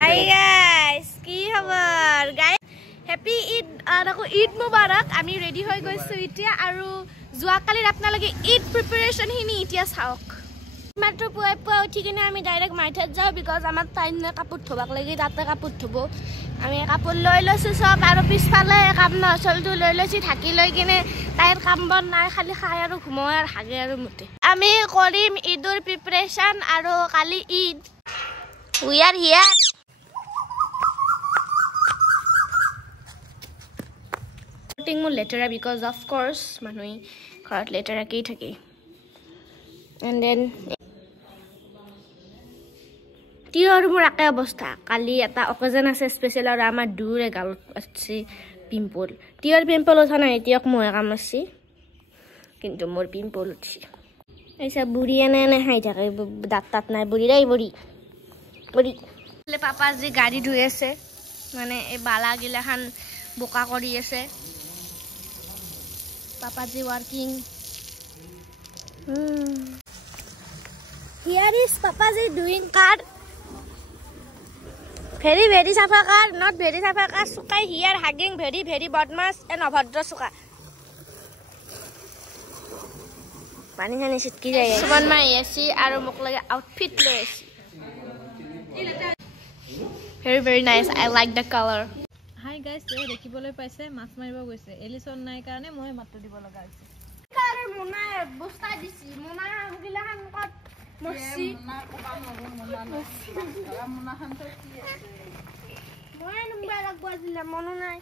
Hi guys, কি খবৰ guys? Happy Eid আৰু Eid Mubarak. আমি ৰেডি হৈ গৈছো এতিয়া আৰু যোৱাকালিৰ আপোনালোকে Eid প্ৰিপাৰেচন হিনি এতিয়া চাওক। মাত্ৰ পুৱা উঠি কিনে আমি ডাইৰেক্ট মাৰ্কেট যাও বিকজ আমাৰ টাইমে কাপোৰ ধোবাক লাগি তাতে কাপোৰ ধুব। আমি কাপোৰ লৈ লৈছো সব আৰু পিছফালে কাম নচলটো লৈ লৈছি ঢাকি লৈ কিনে তাইৰ কাম বন নাই খালি খাই আৰু ঘুমায় আৰু হাগে আৰু মুতে। আমি কৰিম ঈদৰ প্ৰিপাৰেচন আৰু কালি Eid. We are here. More later because of course manui ঘৰত লেটেৰা কি থাকে and then তিয়ৰ মোৰ একে অৱস্থা কালি এটা অকেজন আছে স্পেশাল আৰু আমাৰ দুৰে গাল আছে পিম্পল তিয়ৰ পিম্পল উঠা নাই তিয়ক মই কাম আছে কিন্তু মোৰ পিম্পল উঠি এইসব বুঢ়ী এনে হাই থাকে দাঁত নাই বুঢ়ী ৰাই বুঢ়ী পাপা যে গাড়ী ধুই আছে মানে এই বালা গিলাখান বোকা কৰি আছে Papaji working. Here is Papaji doing car. Very safa car, not very safa car. Sukai here hugging very bodmas and abhadra suka. Pani hani sitki jai. Suman ma yesi aru mok lage outfit le yesi. Very nice. I like the color. Hi guys, today দেখিবলৈ পাইছে মাছ মাৰিব গৈছে Allison নাই কাৰণে মই মাত্ৰ দিব লগা হৈছে কাৰে মোনা বস্তা দিছি মোনা গিলাখান কত মছি মোনা খান তো কি আছে মই নম্বৰ লাগব দিলা মনো নাই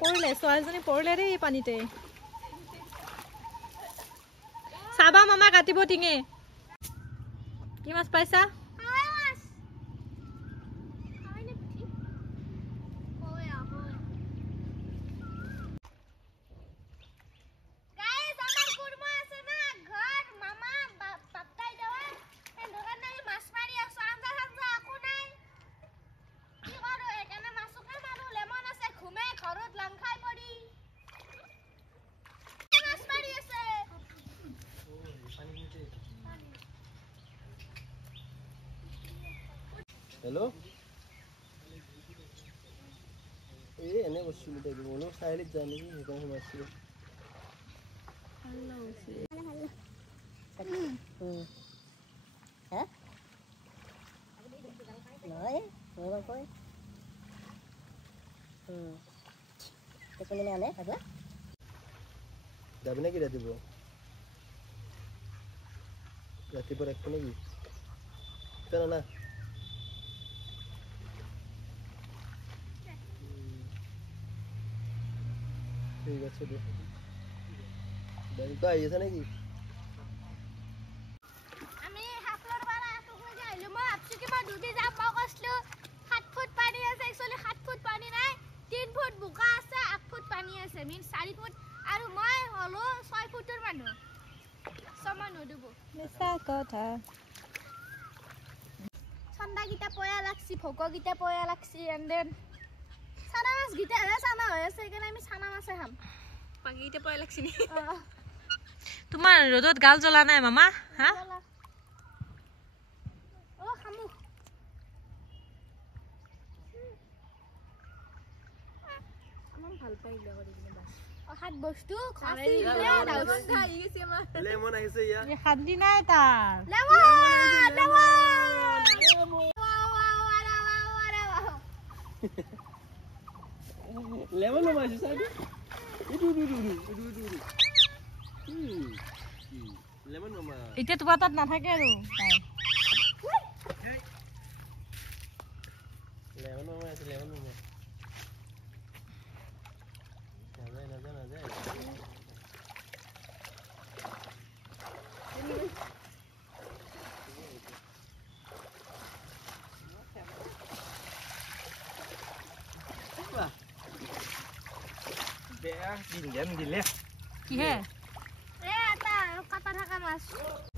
পৰিলে ছোৱালীজনী পৰিলে ৰে পানীতে সাবা মামা কাটিব টিঙে কি মাছ পাইছা Hello? ene bosulu de bolo saile jani ki hekan hamasu hello ha noy noy koi te kone ne ane agla dabne ki ratibo ekone ki chalo na ঠিক আছে দে তো আইছে নাকি আমি হাফলর বারা আটো কই যাইলো মই আপসু কি মই ডুবি যাম মই কইছলো 7 ফুট পানী আছে একচুয়ালি 7 ফুট পানী নাই 3 ফুট বুকা আছে 8 ফুট পানী আছে মিন 4 ফুট আৰু মই হলো 6 ফুটৰ মানুহ সমান নডুব মিছা কথা ঠান্ডা গিটা পয়া লাগছি ভোক গিটা পয়া লাগছি এন্ড দেন সানা মাছ গিটা হে সানা হৈ আছে কেনে আমি সানা মাছে খাম পাগিতে পয় লাগছিনি তোমাৰ ৰদত গাল জ্বলা নাই মামা হা ও খামু আমন ভাল পাইলে কৰি কিনে বাস হাত বস্তু খাই গেছে মা লেমন আহিছে ইয়া খান্দি নাই তাৰ lemon lemon no mais sabe idu lemon no mais এতিয়া তোমাৰ তাত নাথাকে আৰু তাই lemon no mais না দিলে কি হে এ এটা কাটা থাকা মাছ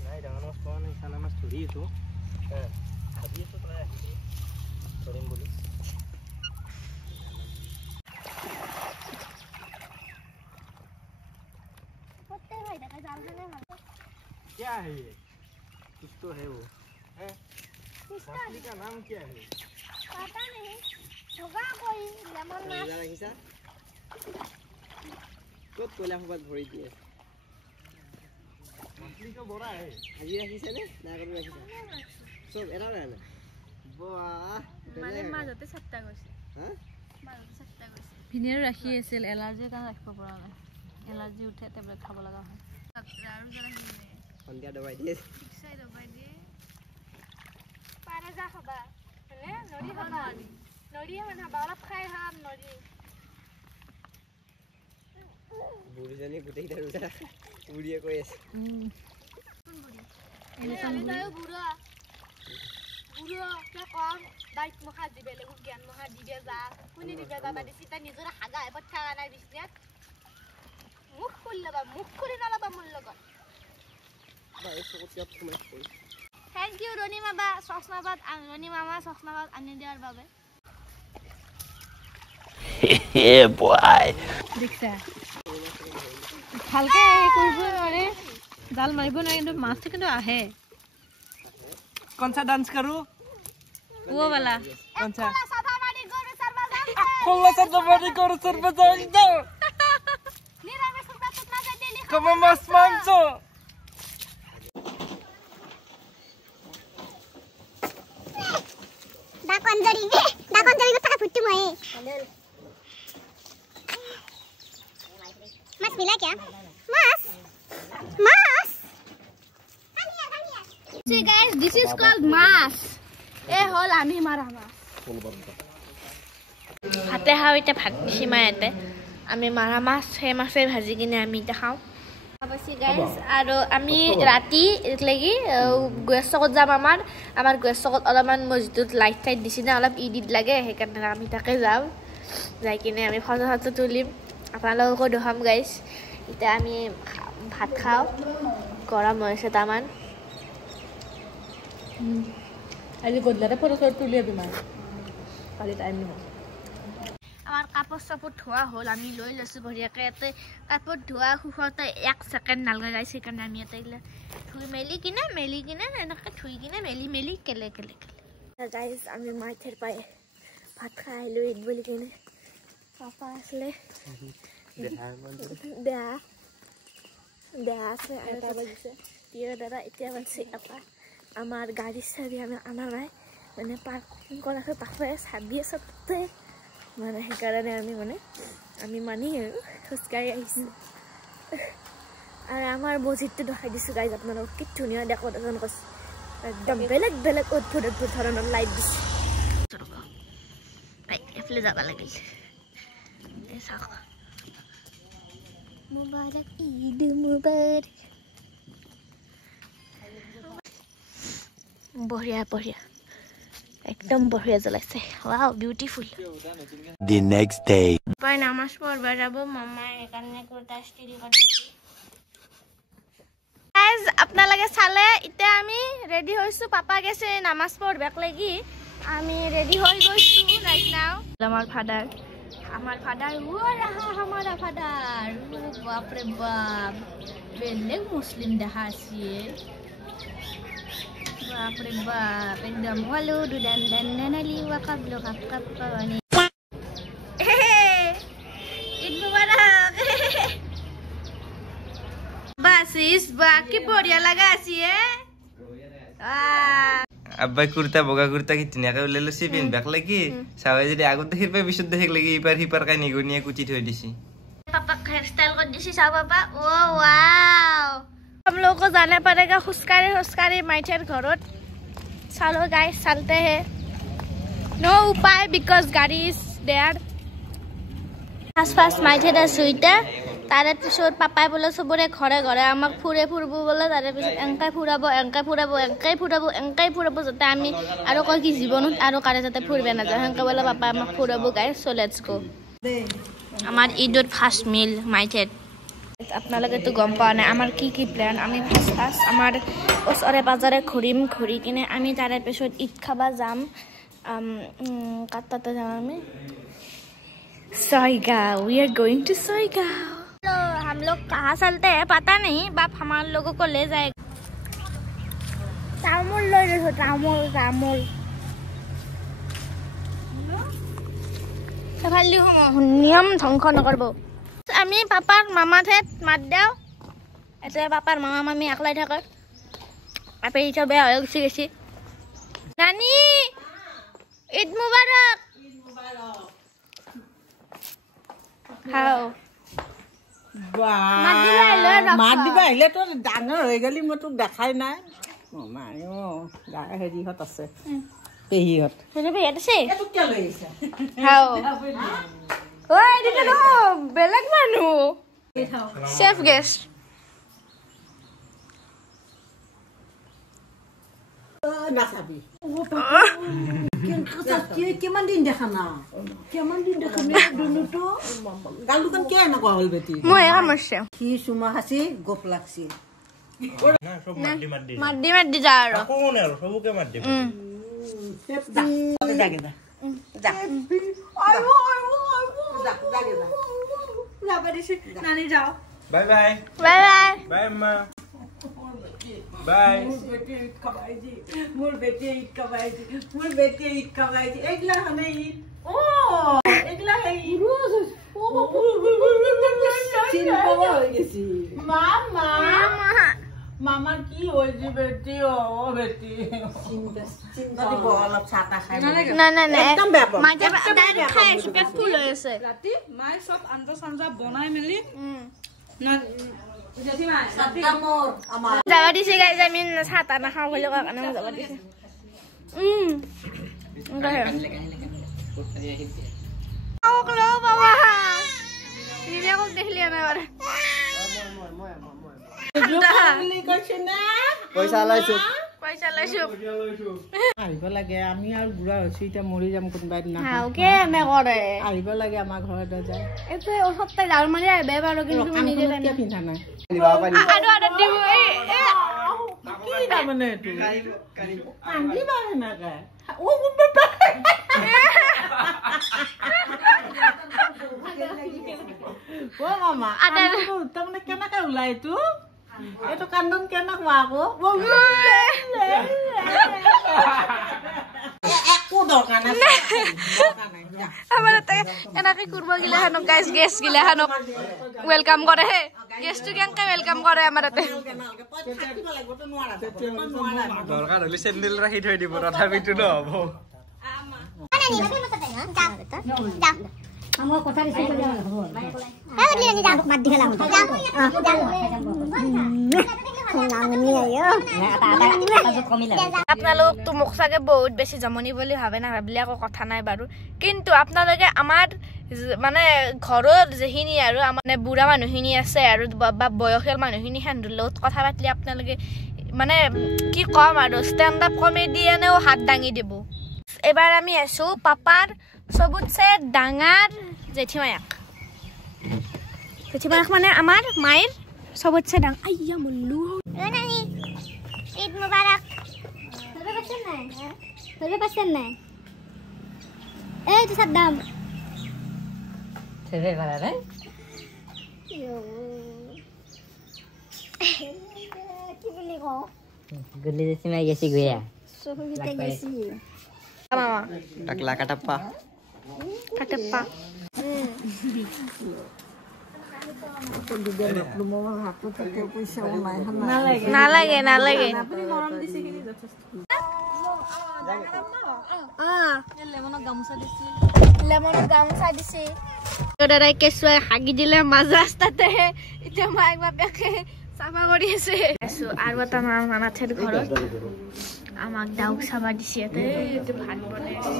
নাই ডাঙৰ মাছ পোৱা নাই চানা মাছ ধৰি আছো ভাবি আছো তই ধৰিম বুলি क्या है ये? कुछ तो है वो, हैं? मछली का नाम क्या है? पता नहीं, होगा कोई लेमन माछ। राखिसा कत कोला हुबात भरि दिए मछली को बड़ा है আজি राखिसा ने ना करू राखिसा सब एरा रहना वाह মানে মাজতে সাতটা গৈছে हां মাজতে সাতটা গৈছে ভিনেৰ ৰাখি আছিল এলাৰ্জি কাৰণ ৰাখিব পৰা নাই এলাৰ্জি উঠে টেবলেট খাব লগা হয় আৰু জৰা হিনে সন্ধিয়া দবাই দিয়ে চাই দবাই দিয়ে পাৰা যা খাবা হলে নৰি খাবা নৰি মানে খাবা অলপ খাই খাম নৰি বুঢ়ীজনী গোটেইটা ৰুজা বুঢ়ীয়ে কৈ আছে কোন বুঢ়ী এনে তাই বুঢ়া বুঢ়া কে কম বাইক মখা দিবে লগু জ্ঞান মখা দিবে যা কোনি দিবে বাবা দিছি তা নিজৰ হাগা এপত থাকা নাই বিছনাত মুখ খুলবা মুখ খুলি নলবা মোৰ লগত বা এই চকতিয়া ফুমাই কই থ্যাংক ইউ রনি মামা সসনাবাদ রনি মামা সসনাবাদ আনি দেওয়ার বাবে হে বয় দেখছা ভালকে কৰিব নোৱাৰে জাল মাৰিব নোৱাৰে কিন্তু মাছটো কিন্তু আহে कौन सा डांस करूं वो वाला कौन सा সাধামানি গরু সর্বজান कोला सा जबरदस्ती करो सर्वजान दो নিরামে সুরবা সুতনা কে দিলি कम मस्त मांसो ডাকন জরিবে কথা ফুটু মই মাছ মিলা क्या মাছ See guys, this is called mass. ए हल आमी मारा मास हाते खाओ इते भात सीमायते आमी मारा मास हे मासे भाजी किने आमी इते खाओ अबसि गाइस आरो आमी राती लगी गैसकत जाम आमार गैसकत अलमान मस्जिदत लाइट टाइट दिसि ना अलप इडिट लागे हे कारण आमी ताके जाम जाय किने आमी फटो फटो तुलिम आपनालोको देखाम गाइस इते आमी भात खाओ गरम होइसे तामान আজি গদলাতে ফটো তুলি আবি মাছ কালি টাইম নহয় আমার কাপড় সাপড় ধোয়া হল আমি লই লৈছো বঢ়িয়াকে এতে কাপড় ধোয়া শুকাতে 1 সেকেন্ড নালগা গাইছে কাৰণে আমি এতে ধুই মেলি কিনে এনেকে ধুই কিনে মেলি কেলে গাইস আমি মাছের পায়ে ভাত খাই লই ঈদ বলি কিনে পাপা আসলে দেয়া আছে এটা বাজিছে তিয় দাদা এতিয়া বাজছে আপা আমার গাড়ির চাবি আমি আনা নাই মানে পার্কিং করা আছে পাশে চাবি আছে তাতে মানে সেইকাৰণে আমি মানি আৰু খোজকাঢ়ি আহিছোঁ আৰু আমাৰ মছজিদটো দেখাই দিছোঁ গাইজ আপোনালোকক কি ধুনীয়া ডেক'ৰেশ্যন কৰিছে একদম বেলেগ অদ্ভুত ধৰণৰ লাইট দিছে এফালে যাব লাগিল চাওক মুবাৰক ঈদ মুবাৰক बढ़िया एकदम बढ़िया जलाइছে wow beautiful The next day পাই নামাজ পড়বা যাব মামা এখানে কোটা স্টিরি কৰি গাইস আপোনালোকে চালে ইতে আমি ৰেডি হৈছো পাপা গেছে নামাজ পড়বাক লাগি আমি ৰেডি হৈ গৈছো রাইট নাও আমার ফাদার ও রাহা हमारा ফাদার বাপ রে বাপ বেলেগ মুসলিম দেখা আছে बाप रे बाप एकदम वालू दुदान दननली वकबलो कप पानी ईद मुबारक बस इस बाकी बढ़िया लगा आसी है আব্বাই কুর্তা বগা কুর্তা কি তিনাকে উলাই লছি পিন বেক লাগি সাবাই যদি আগত দেখির পাই বিশুদ্ধ দেখ লাগি ইপার হিপার কাই নিগুনিয়া কুচি থই দিছি पापा हेयर स्टाइल कर दिसी सा पापा ओ वाओ हम लोग को जाना पड़ेगा खुसकारे माइठेर घरत चलो गाइस चलते हैं नो उपाय बिकॉज गाड़ी इज देयर फास्ट माइठेर सुइटा तारे पिछत पापाय बोले सबरे घरे आमाक फुरबो बोले तारे पिछत एंकाय फुराबो जते आमी आरो कय कि जीवনত आरो कारे जते फुरबे ना जाय एंकाय बोले पापा आमाक फुराबो गाइस सो लेट्स गो आमार ईदर फास्ट मिल माइठेर আপনালোকে তো গম পাও না আমার কি প্ল্যান আমি ফার্স্ট আমার ওচৰে পাজৰে ঘুৰি কিনে আমি তাৰে পিছত ঈদ খাবা যাম কাটাতে যাম আমি सोईगांव वी आर गोइंग टू सोईगांव हम लोग कहाँ चलते हैं पता नहीं बाप हमारे लोगों को ले जाएगा লৈছো তামোল তামোল ভালি নিয়ম ধ্বংস নকৰিব আমি পাপাৰ মামা ঠাইত মাত দিওঁ এতিয়া পাপাৰ মামা মামী একলাই থাকে আপে ইটা বেয়া হৈ গুচি গৈছে নানি ঈদ মুবাৰক খাও মাত দিবা আহিলে তো ডাঙৰ হৈ গলি মই তোক দেখাই নাই হেৰিহঁত আছে পেহীহঁত বেলেগ মানুহ চেফ গেষ্ট নাচাবি কিমান দিন দেখা না কিমান দিন দেখা গাল দোকান কিয় এনেকুৱা হ'ল বেটি মই কামছে সি চুমা খাচি গোপ লাগছি মাদি যা আৰু সবকে মাত দিব নানি যাও bye bye bye bye bye আম্মা বাই মোৰ বেটিয়ে ঈদ কাবাইজি মোৰ বেটিয়ে ঈদ কাবাইজি এইগিলা হনে ঈদ এইগিলা ঈদ মামা কি হয়েছে বেটি বেটি অলপ চাহ তাহ খাই ৰাতি মায়ে চব আঞ্জা চাঞ্জা বনাই মেলি যাবা দিছে গাইজ আমি চাহ তাহ নাখাওঁ বুলি কোৱা কাৰণে মই যাবা দিছে দেখিলি পইচা লৈছো আহিব লাগে আমি আৰু বুঢ়া হৈছো এতিয়া মৰি যাম কোনোবাই দিনা আহিব লাগে আমাৰ ঘৰত যায় সপ্তাহ ডাল মাৰি আহিব বাৰু কিন্তু পিন্ধা নাই তাৰমানে এইটো কান্দিবা সেনেকে তাৰমানে কেনেকে ওলাই এইটো এইটো কান্দন কেনেকুৱা আকৌ একো দৰকাৰ নাই আমাৰ এনেকে কৰিব গিলাখানক গাইজ গেষ্ট গিলাখানক ৱেলকাম কৰে হে গেষ্টটো কেনেকে ৱেলকাম কৰে আমাৰ তাতে দৰকাৰ হ'লে চেণ্ডেল ৰাখি থৈ দিব তথাপিতো নহ'ব আপোনালোকতো মোক চাগে বহুত বেছি জমনি বুলি ভাবে না ভাবিলে একো কথা নাই বাৰু কিন্তু আপোনালোকে আমাৰ মানে ঘৰৰ যিখিনি আৰু মানে বুঢ়া মানুহখিনি আছে আৰু বা বয়সীয়াল মানুহখিনি সেন্দুৰ লগত কথা পাতিলে আপোনালোকে মানে কি কম আৰু ষ্টেণ্ড আপ কমেডিয়ানেও হাত দাঙি দিব এবাৰ আমি আছো পাপাৰ সবতছে ডাঙৰ জেঠিমায়াক মানে আমাৰ মায়েৰ সবতছে ডাঙৰ আইয়া মল্লু ঈদ মুবারক ধরে পাচ্ছেন না এই তো সাদ্দাম ছেড়ে পারা রে কি বলি গো গুলি দিছি মাই গেছি গয়া সবুতে গেছি মামা টাকলা কাটাপ্পা কাটাপ্পা নালাগে লেমনৰ গামোচা দিছে দাদাই কেঁচুৱাই হাগি দিলে মাজ ৰাস্তাতে এতিয়া মাক বাপেকে চাফা কৰি আছে আৰু এটা মামাঠেৰ ঘৰত আমাক দাউক চাবা দিছে ভাত বনাই আছে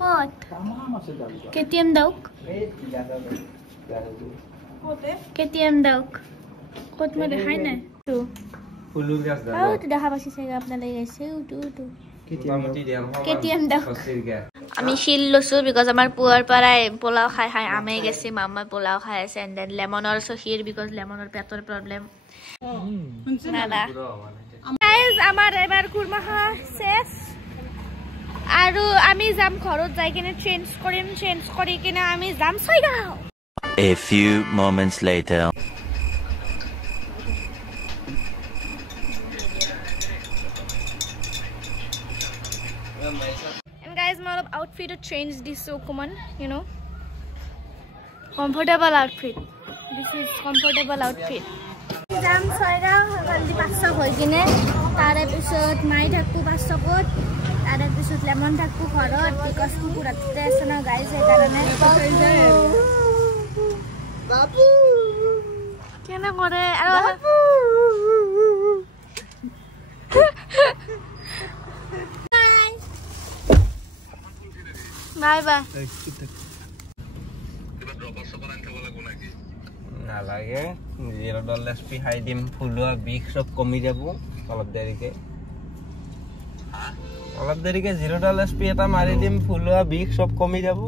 ক'ত কেটিএম দাউক কেটিএম দাউক ক'ত মই দেখাই নাই দেখা পাইছে চাগে আপোনালোকে গৈছে কেটিএম দাউক আমি শিল লৈছো বিকজ আমাৰ পুৱাৰ পৰাই পোলাও খাই আমে গেছে মামাই পোলাও খাই আছে এণ্ড দেন লেমনৰ চহীৰ বিকজ লেমনৰ পেটৰ প্ৰব্লেম আমাৰ এবাৰ কুৰমাখা শেষ আৰু আমি যাম ঘৰত যাই কিনে চেঞ্জ কৰি কিনে আমি যাম Chaygaon A few moments later. guys, my outfit change this so common, you know. Comfortable outfit. This is comfortable outfit. Jam soira haldi pasta hoy kine tar episode mai thakku pasta kot tar episode lemon thakku khorot because kupura test na guys e karone babu kena kore aro bye bye নালাগে $0 হাই দিম ফুলোৱা বিষ সব কমি যাব অলপ দেৰিকে $0 এটা মাৰি দিম ফুলোৱা বিষ সব কমি যাব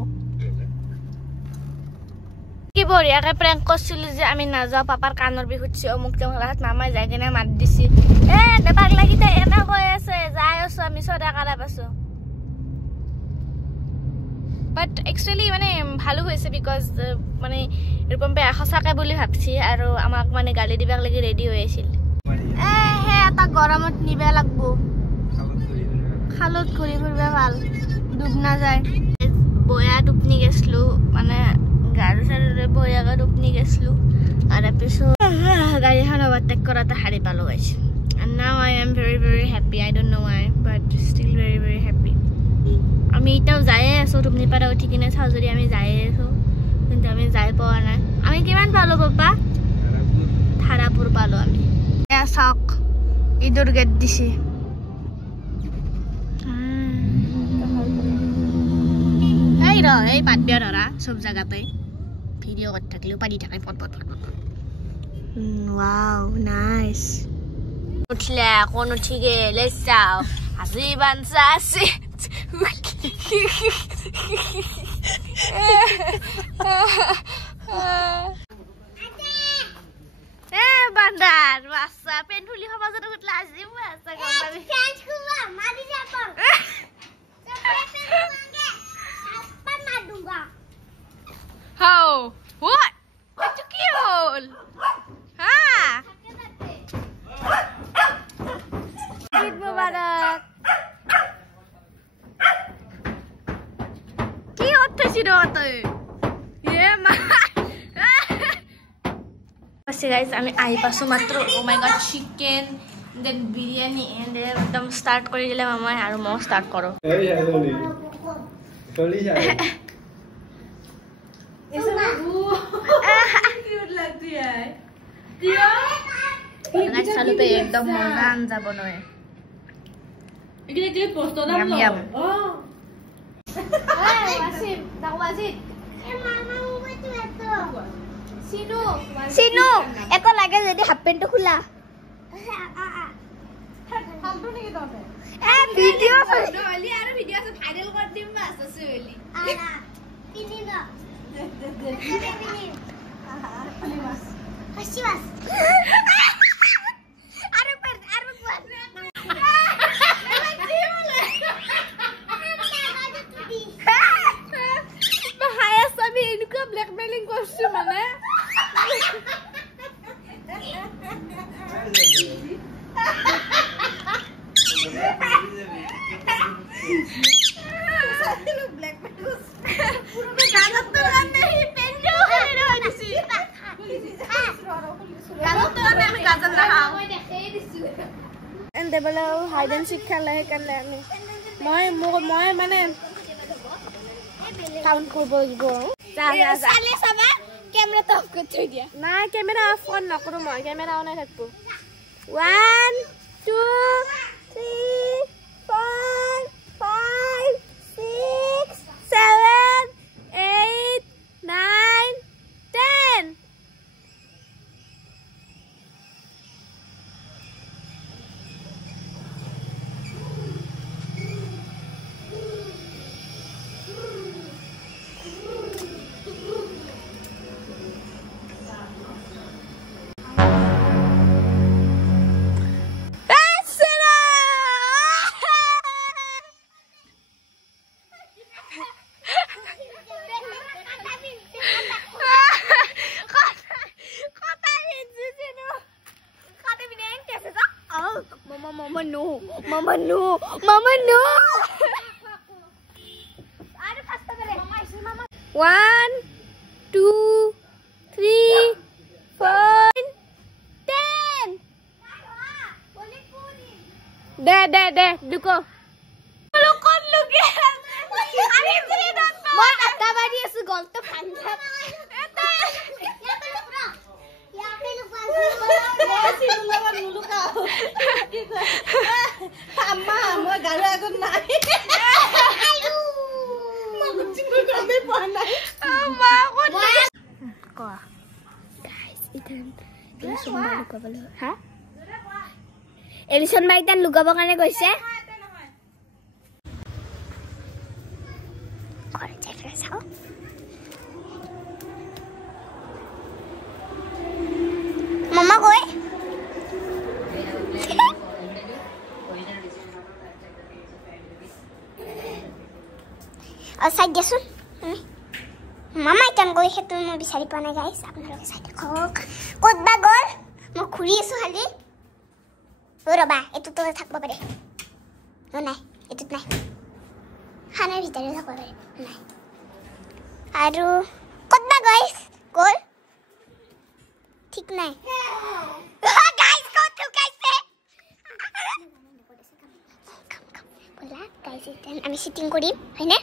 কি বঢ়িয়াকে প্ৰেংক কৰিছিল যে আমি নাযাও পাপাৰ কানৰ বিষ উঠছি অমুক তেমলাত মামাই যাই কিনে মাত দিছি দেবাক লাগিতে এনে কৈ আছে যাই আছো আমি সদা কাৰা পাছো বাট একচুয়ালি মানে ভালো হয়েছে বিকজ মানে এৰকম সঁচাকে বুলি ভাবছি আৰু আমাক মানে গালি দিবাক লাগি ৰেডি হৈ আছিল হে এটা গৰমত নিবে লাগবো খালত ঘূৰি ফুৰিবা ভাল ডুব না যায় বয়া টোপনি গেছলো মানে গাড়ী চাড়ীৰে বয়াকে টোপনি গেছলো আৰু পিছত গাড়ীখন ওভাৰটেক কৰাতে হাৰি পালো গাইছ and now I am very very happy I don't know why but still very very happy আমি এটাও যাই আছো তুমি পাৰা উঠি কিনে চাও যদি আমি যাই আছো কিন্তু আমি যাই পোৱা নাই আমি কিমান পালো বাবা ধাৰাপুৰ পালো আমি চাওক ঈদৰ গেট দিছে এই পাত বিয়া ধৰা সব জায়গা পাই ভিডিও কৰি থাকিলেও পাৰি থাকে পট পট পট ওয়াও নাইস উঠলে কোন উঠি গেলে চাও আজি বানসা আছে বান্দার বাচ্চা পেন ফুলি খাবা যত উঠলে আজি বাচ্চা গম ফ্রেন্ড খুবা মারি যাব How? What? What you kill? Ha? Eid Mubarak. Ki hotte chilo tuy? Ye ma. Basi guys, ami ahi paso matro. Oh my god, chicken, then biryani and then ekdom start kori dile mama aru mo start koro. Hey, Adoni. Choli jai. Cute लगती है Next salu pe ekdom mona anja banoe. ये जे post तो Yum, yum. हां Wasim, tak Wasit. Mama buat itu. Sinu, eko lage jadi happen to khula. फालतू नहीं तो है Video डोली यार वीडियो से वायरल कर दी बस असली Ara, ini no. Hasiwas. Aru buat. Bahaya sabi ini ke blackmailing costume mana? hide and seek খেলা সেইকাৰণে আমি মই মানে কাউন্ট কৰিব লাগিব চালে চাবা কেমেৰাটো অফ কৰি থৈ দিয়া নাই কেমেৰা অফ অন নকৰো মই কেমেৰা অন থাকবো 1 2 3 4 5 6 7 8 9 10 Mama no. 1 2 3 4 10 দে লুকো লুকন লুকে আরে তুই দত মই আটা বাড়ি আছো গলতে ভাঙা এটা ইয়াতে লুকরা ইয়াতে লুকা আম্মা মই গাৰু আগত নাই এলিছন বাই তান লুকাব কাৰণে কৈছে মামা কৈ চাই দিয়াচোন মামা এতিয়া গৈ সেইটো মই বিচাৰি পোৱা নাই গাইছ আপোনালোকে চাই দেখক ক'ত বা গ'ল মই ঘূৰি আছো খালি ৰ'বা এইটোতো থাকিব পাৰে নাই এইটোত নাই খানাৰ ভিতৰে থাকিব পাৰে নাই আৰু ক'ত বা গাইছ গ'ল ঠিক নাই গাইছ ক'ত লুকাইছে ব'লা গাইছ আমি চিটিং কৰিম হয়নে